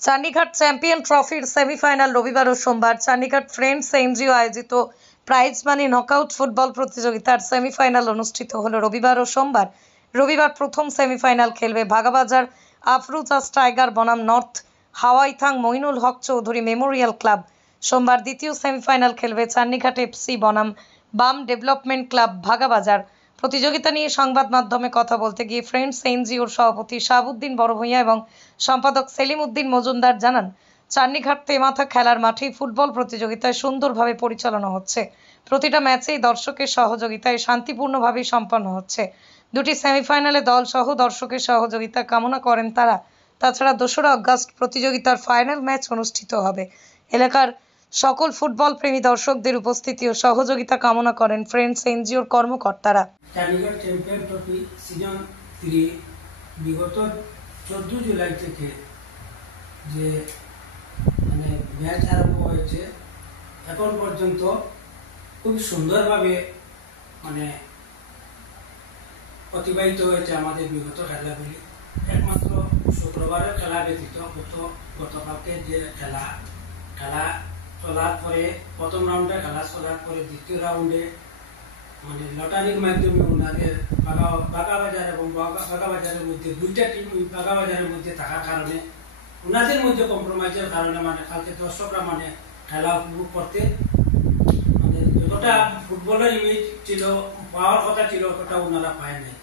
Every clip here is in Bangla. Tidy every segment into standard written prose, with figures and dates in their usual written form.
চান্ডিঘাট চ্যাম্পিয়ন ট্রফির সেমিফাইনাল রবিবার ও সোমবার চান্ডিঘাট ফ্রেন্ডস এনজিও আয়োজিত প্রাইজ মানি নকআউট ফুটবল প্রতিযোগিতার সেমিফাইনাল অনুষ্ঠিত হলো রবিবার ও সোমবার। রবিবার প্রথম সেমিফাইনাল খেলবে ভাগাবাজার আফরোজাস টাইগার বনাম north Hawaithang Moinul Haque Chowdhury Memorial club. সোমবার দ্বিতীয় সেমিফাইনাল খেলবে চান্ডিঘাট এফসি বনাম বাম ডেভেলপমেন্ট ক্লাব ভাগাবাজার। প্রতিযোগিতা নিয়ে সংবাদ মাধ্যমে কথা বলতে গিয়ে ফ্রেন্ডস এনজিওর সভাপতি শাহাবুদ্দিন বড়ভূঁইয়া এবং সম্পাদক সেলিম উদ্দিন মজুমদার জানান, চান্ডিঘাট তেমাথা খেলার মাঠেই ফুটবল প্রতিযোগিতায় সুন্দরভাবে পরিচালনা হচ্ছে। প্রতিটা ম্যাচেই দর্শকের সহযোগিতায় শান্তিপূর্ণভাবে সম্পন্ন হচ্ছে। দুটি সেমিফাইনালে দল সহ দর্শকের সহযোগিতা কামনা করেন তারা। তাছাড়া 2রা অগাস্ট প্রতিযোগিতার ফাইনাল ম্যাচ অনুষ্ঠিত হবে। এলাকার সকল ফুটবল প্রেমী দর্শকদের উপস্থিতি ও সহযোগিতা কামনা করেন ফ্রেন্ডস এনজিওর কর্মকর্তারা। চান্ডিঘাট চ্যাম্পিয়ন ট্রফি সিজন 3 বিগত 14 জুলাই থেকে যে ম্যাচ আরম্ভ হয়েছে এখন পর্যন্ত খুব সুন্দরভাবে অতিবাহিত হয়েছে আমাদের বিগত খেলাগুলি। একমাত্র শুক্রবারের খেলা ব্যতীত গতকালকে যে খেলা চলার পরে প্রথম রাউন্ডে খেলা চলার পরে দ্বিতীয় রাউন্ডে লটারির মাধ্যমে ওনাদের বাগাবাজার এবং বাগাবাজারের মধ্যে দুইটা টিম বাগাবাজারের মধ্যে থাকার কারণে ওনাদের মধ্যে কম্প্রোমাইজের কারণে কালকে দর্শকরা খেলা উপভোগ করতে যতটা ফুটবলের ইমেজ ছিল পাওয়ার কথা ছিল অতটা ওনারা পায় নাই।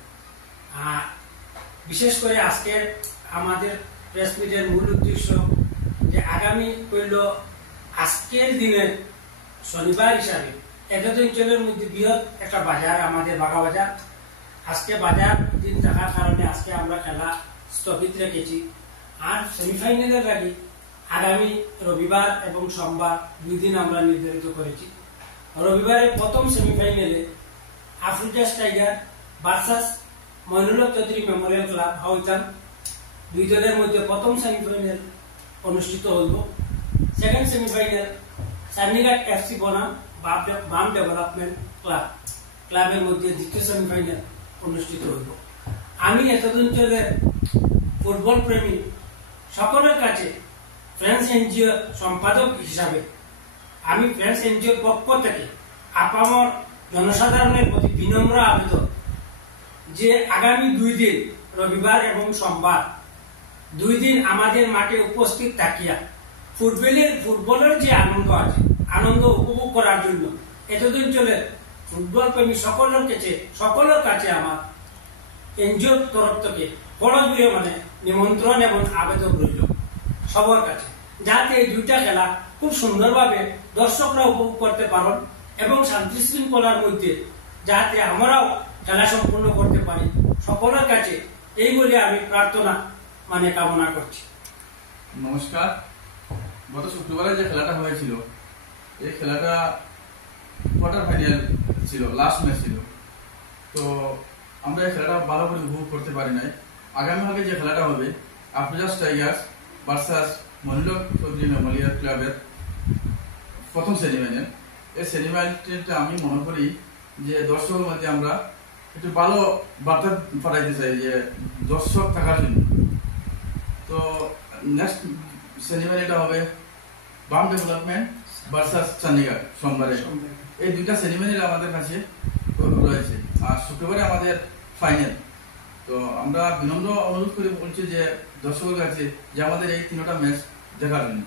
বিশেষ করে আজকে আমাদের প্রেস মিটের মূল উদ্দেশ্য যে আগামী আজকের দিনে শনিবার হিসাবে এতদ অঞ্চলের মধ্যে বৃহৎ একটা বাজার আমাদের বাগাবাজার। আজকে বাজার দিন থাকার কারণে আজকে আমরা খেলা স্থগিত রেখেছি। আর সেমিফাইনালের আগে আগামী রবিবার এবং সোমবার 2 দিন আমরা নির্ধারিত করেছি। রবিবারের প্রথম সেমিফাইনালে আফরোজাস tiger versus Moinul Haque Chowdhury Memorial club Hawaithang 2 দলের মধ্যে প্রথম সেমিফাইনাল অনুষ্ঠিত হইব। সেকেন্ড সেমিফাইনাল চান্ডিঘাট এফসি বনাম বাম ডেভেলপমেন্ট ক্লাবের মধ্যে দ্বিতীয় সেমিফাইনাল অনুষ্ঠিত হইব। আমি এতদ অঞ্চলের ফুটবল প্রেমী সকলের কাছে ফ্রেন্ডস এনজিওর সম্পাদক হিসাবে আমি ফ্রেন্ডস এনজিওর পক্ষ থেকে আপামর জনসাধারণের প্রতি বিনম্র আবেদন যে আগামী 2 দিন রবিবার এবং সোমবার 2 দিন আমাদের মাঠে উপস্থিত থাকিয়া ফুটবলের যে আনন্দ আছে আনন্দ উপভোগ করার জন্য এতদ অঞ্চলের ফুটবল প্রেমী সকলের কাছে আমার এনজিওর তরফ থেকে বড় জুড়ে নিমন্ত্রণ এবং আবেদন রইল সবার কাছে, যাতে এই 2টা খেলা খুব সুন্দরভাবে দর্শকরা উপভোগ করতে পারেন এবং শান্তি শৃঙ্খলার মধ্যে যাতে আমরাও খেলা সম্পূর্ণ করতে পারি। সকলের কাছে এই বলে আমি প্রার্থনা কামনা করছি। নমস্কার। গত শুক্রবারে যে খেলাটা হয়েছিল এই খেলাটা কোয়ার্টার ফাইনাল ছিল, লাস্ট ম্যাচ ছিল। তো আমরা এই খেলাটা ভালো করে উপভোগ করতে পারি নাই। আগামীকালকে যে খেলাটা হবে আফরোজাস Tigers versus Moinul Haque Chowdhury Memorial ক্লাবের প্রথম সেমিফাইনাল। এই সেমিফাইনালটা আমি মনে করি যে দর্শকের মধ্যে আমরা একটু ভালো বার্তা পাঠাইতে চাই যে দর্শক থাকার জন্য। তো নেক্সট সেমিফাইনালটা হবে বাম ডেভেলপমেন্ট ভার্সাস চান্ডিঘাট সোমবারে। এই 2টা সেমিফাইনাল আমাদের কাছে রয়েছে আর শুক্রবারে আমাদের ফাইনাল। তো আমরা বিনম্র অনুরোধ করে বলছি যে দর্শকের কাছে যে আমাদের এই 3টা ম্যাচ দেখার জন্য।